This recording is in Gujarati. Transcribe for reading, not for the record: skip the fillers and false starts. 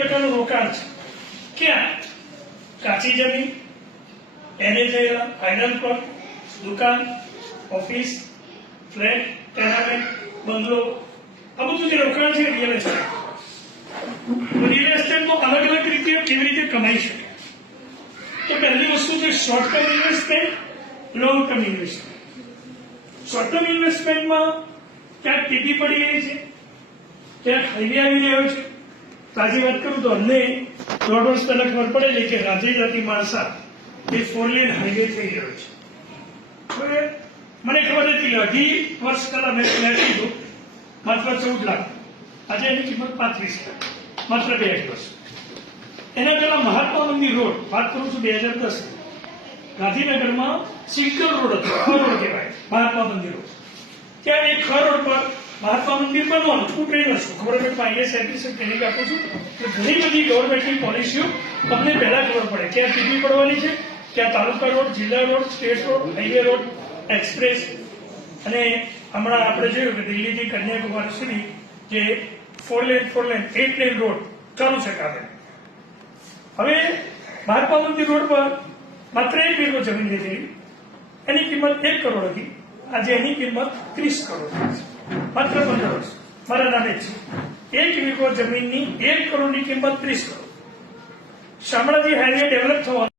પ્રકારનું રોકાણ છે. ક્યાં? કાચી જમીન, એને થયેલા ફાઇનલ પ્લોટ, દુકાન, ઓફિસ, ફ્લેટ, ટેનામેન્ટ, બંગલો, આ બધું જે રોકાણ છે રિયલ એસ્ટેટ. રિયલ એસ્ટેટમાં અલગ અલગ રીતે કેવી રીતે કમાઈ શકે? તો પહેલી વસ્તુ છે short term investment, long term investment. Short term ઇન્વેસ્ટમેન્ટમાં ક્યાંક ટીપી પડી રહી છે, ક્યાંક હાઈવે આવી રહ્યો છે. તાજી વાત કરું તો અમને 1.5 વર્ષ પહેલા ખબર પડેલી કે રાજેન્દ્રથી માણસા એ 4 લેન હાઈવે થઈ રહ્યો છે. હવે મને ખબર હતી કે 2.5 વર્ષ પહેલા મેં ફ્લેટ લીધું માત્ર 14 લાખ, આજે એની કિંમત 35 લાખ, માત્ર 2 વર્ષ. એના પહેલા મહાત્મા મંદિર રોડ, વાત કરું છું 2010, ગાંધીનગરમાં સિંગલ રોડ હતો, ખ રોડ કહેવાય, મહાત્મા મંદિર રોડ. ત્યાં એક ખ રોડ પર મહાત્મા મંદિર બનવાનું. હું ટ્રેનર છું, ખબર હોય તો આઈએસ એપ્લિકેશન ટ્રેનિંગ આપું છું. ઘણી બધી ગવર્મેન્ટની પોલિસીઓ તમને પહેલા ખબર પડે ક્યાં ટીપી પડવાની છે, ક્યાં તાલુકા રોડ, જિલ્લા road, state road, highway road, express. અને હમણાં આપણે જોયું કે દિલ્હીથી કન્યાકુમારી સુધી જે 4 લેન 8 લેન રોડ ચાલુ છે કામે. હવે મહાત્મા મંદિર રોડ પર માત્ર 1 વીઘો જમીન લીધેલી, એની કિંમત 1 કરોડ હતી. આજે એની કિંમત 30 કરોડ છે, માત્ર 15 વર્ષ. મારા નામે છે 1 વીઘો જમીનની 1 કરોડની કિંમત 30 કરોડ. શામળાજી હાઈવે ડેવલપ થવા